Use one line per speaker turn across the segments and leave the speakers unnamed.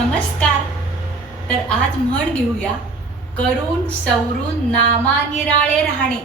नमस्कार. तर आज म्हण घेऊया करून सवरून नामानिराळे राहणे.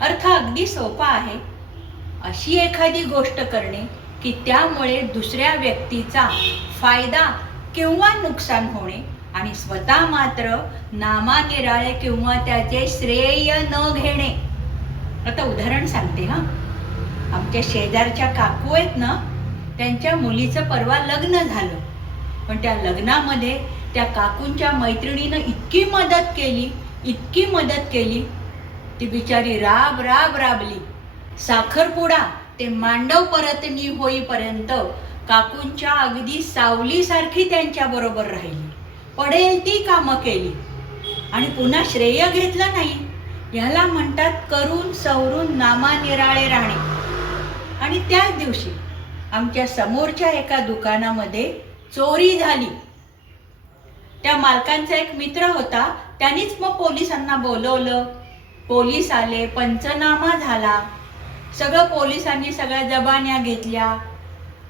अर्थ अगदी सोपा आहे. अशी एखादी गोष्ट करणे की त्यामुळे दुसऱ्या व्यक्तीचा फायदा किंवा नुकसान होणे आणि स्वतः मात्र नामानिराळे किंवा त्याचे श्रेय न घेणे. आता उदाहरण सांगते हा. आमच्या शेजारच्या काकू आहेत ना त्यांच्या मुलीचं परवा लग्न झालं. पण त्या लग्नामध्ये त्या काकूंच्या मैत्रिणीनं इतकी मदत केली इतकी मदत केली ती बिचारी राब राब राबली. साखरपुडा ते मांडव परतनी होईपर्यंत काकूंच्या अगदी सावलीसारखी त्यांच्याबरोबर राहिली. पडेल ती कामं केली. आणि पुन्हा श्रेय घेतलं नाही. ह्याला म्हणतात करून सवरून नामानिराळे राहणे आणि त्याच दिवशी आमच्या समोरच्या एका दुकानामध्ये चोरी झाली. त्या मालकांचा एक मित्र होता त्यांनीच मग पोलिसांना बोलवलं. पोलीस आले पंचनामा झाला. सगळं पोलिसांनी सगळ्या जबान्या घेतल्या.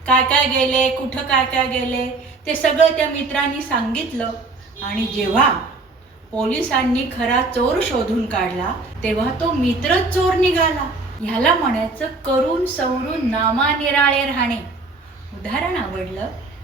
काय काय गेले कुठं काय काय गेले ते सगळं त्या मित्रांनी सांगितलं. आणि जेव्हा पोलिसांनी खरा चोर शोधून काढला तेव्हा तो मित्र चोर निघाला. ह्याला म्हणायचं करून सवरून नामानिराळे राहणे उदाहरण आवडलं?